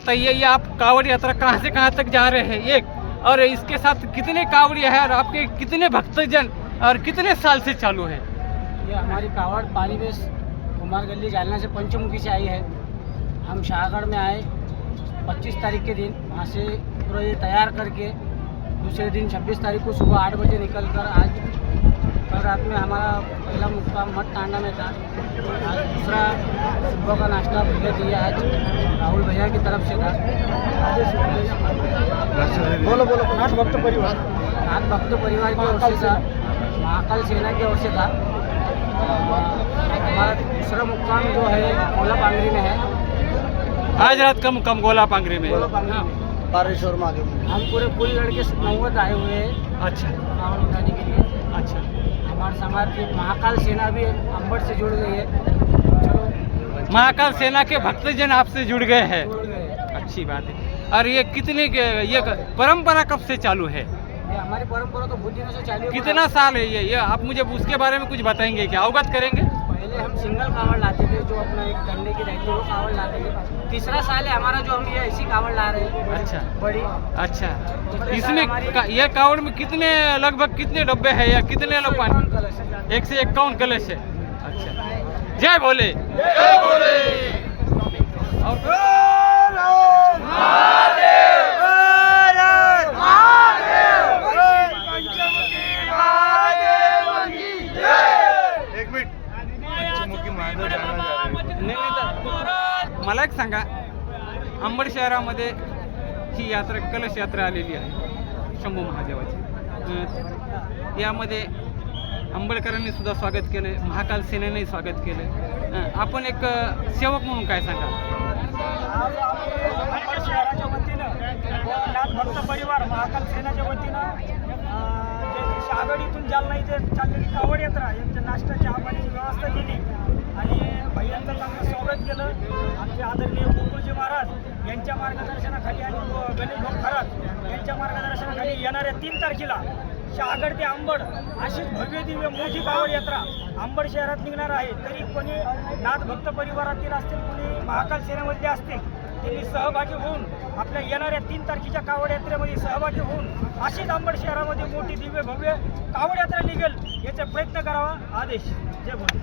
बताइए, ये आप कांवड़ यात्रा कहाँ से कहाँ तक जा रहे हैं? एक, और इसके साथ कितने कांवड़िया है और आपके कितने भक्तजन और कितने साल से चालू है? ये हमारी कावड़ पानीवेश कुमार गली जालना से पंचमुखी से आई है। हम शाहगढ़ में आए 25 तारीख के दिन। वहाँ से पूरा ये तैयार करके दूसरे दिन 26 तारीख को सुबह आठ बजे निकल कर आज कल रात में हमारा पहला मुक्काम मठ टांडा में था। आज दूसरा सुबह का नाश्ता भैया दिया आज राहुल भैया की तरफ़ से था। बोलो बोलो नाथ भक्त परिवार। नाथ भक्त परिवार की ओर से था। महाकाल सेना की ओर से था। हमारा दूसरा मुक्काम जो है कोला पांगरी में है। आज रात का मुकाम गोला पांगरे में। पारेश्वर मागे हम पूरे कुल लड़के नौवत आए हुए हैं। अच्छा। अच्छा। हमारे समाज की महाकाल सेना भी अम्बट से जुड़ गई है। महाकाल सेना के भक्तजन आपसे जुड़ गए हैं। अच्छी बात है। और ये कितने के- ये परंपरा कब से चालू है? हमारी परंपरा तो बहुत दिनों से चालू कितना साल है ये? ये आप मुझे उसके बारे में कुछ बताएँगे क्या? अवगत करेंगे? पहले हम सिंगल कावड़ लाते थे जो अपना एक डंडे की रहती है वो कावड़ लाते थे। तीसरा साल है हमारा जो हम ये ऐसी कावड़ ला रहे हैं। अच्छा। बड़ी। अच्छा। इसमें का, ये कावड़ में कितने लगभग कितने डब्बे हैं या कितने लोग पानी। एक से इक्यावन कलश है। अच्छा। जय भोले। जय भोले। मला एक सांगा अंबड शहरामध्ये ही यात्रा कलश यात्रा आलेली आहे शंभू महादेवाची. यामध्ये आंबेडकरांनी सुद्धा स्वागत केलं महाकाल सेनेनेही स्वागत केलं आपण एक सेवक म्हणून काय सांगा शहराच्या वतीनं भक्त परिवार महाकाल सेनाच्या वतीनं आघाडीतून जालना इथे चाललेली कावड यात्रा यांच्या नाश्त्याच्या चहा व्यवस्था केली. भैयांचं चांगलं स्वागत केलं. आमचे आदरणीय गोकुळजी महाराज यांच्या मार्गदर्शनाखाली आणि गणेश भाऊ खरात यांच्या मार्गदर्शनाखाली येणाऱ्या तीन तारखेला शहागड ते आंबड अशीच भव्य दिव्य मोठी कावड यात्रा आंबड शहरात निघणार आहे. तरी कोणी नाथभक्त परिवारातील असतील कोणी महाकाल सेनेमधले असतील त्यांनी सहभागी होऊन आपल्या येणाऱ्या तीन तारखेच्या कावड यात्रेमध्ये सहभागी होऊन अशीच आंबड शहरामध्ये मोठी दिव्य भव्य कावड यात्रा निघेल याचा प्रयत्न करावा. आदेश. जय भोले.